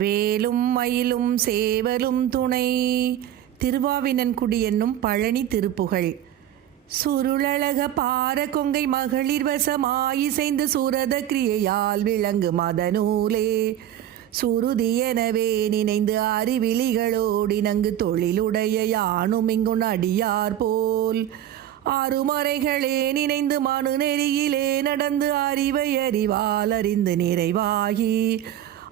வேலும் மயிலும் சேவலும் துணை. திருவாவினன்குடி என்னும் பழனி திருப்புகழ். சுருளழக பார கொங்கை மகளிர் வசமாயிசைந்து சுரத கிரியையால் விளங்கு மதநூலே. சுருதி எனவே நினைந்து அறிவிழிகளோடினங்கு தொழிலுடைய யானும் இங்குண் அடியார் போல். அருமறைகளே நினைந்து மனு நெறியிலே நடந்து அறிவை அறிவால் அறிந்து நிறைவாகி.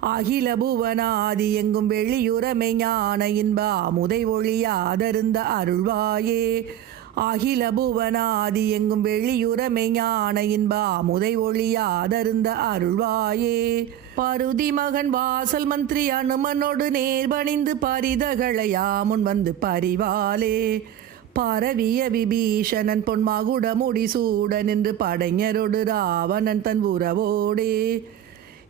அகில புவனாதி எங்கும் வெளியுறமை ஞான இன்ப அமுதை ஒளியாதருந்த அருள்வாயே. அகில புவனாதி எங்கும் வெளியுறமை ஞான இன்ப அமுதை ஒளியாதருந்த அருள்வாயே. பருதி மகன் வாசல் மந்திரி அனுமனோடு நேர்பணிந்து பரிதகளையாமுன் வந்து பரிவாலே பரவிய விபீஷணன் பொன்மகுட முடிசூடன் என்று படைஞரொடு ராவணன் தன் உறவோடே.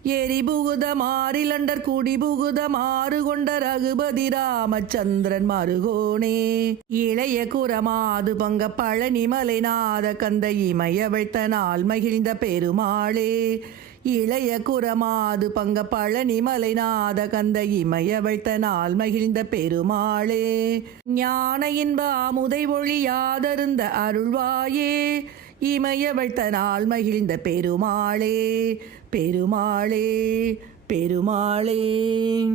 எரிபுகுத மாறிலண்டர் குடிபுகுத மாறு கொண்ட ரகுபதி ராமச்சந்திரன் மருகோனே இளைய குரமாது பங்க பழனி மலைநாத கந்த இமய நாள் மகிழ்ந்த பெருமாளே. இளைய குரமாது பங்க பழனி மலைநாத கந்த இமய நாள் மகிழ்ந்த பெருமாளே. ஞான இன்ப அமுதை ஒளியாதருந்த அருள்வாயே. இமய வைத்த நாள் மகிழ்ந்த பெருமாளே பெருமாளே பெருமாளே.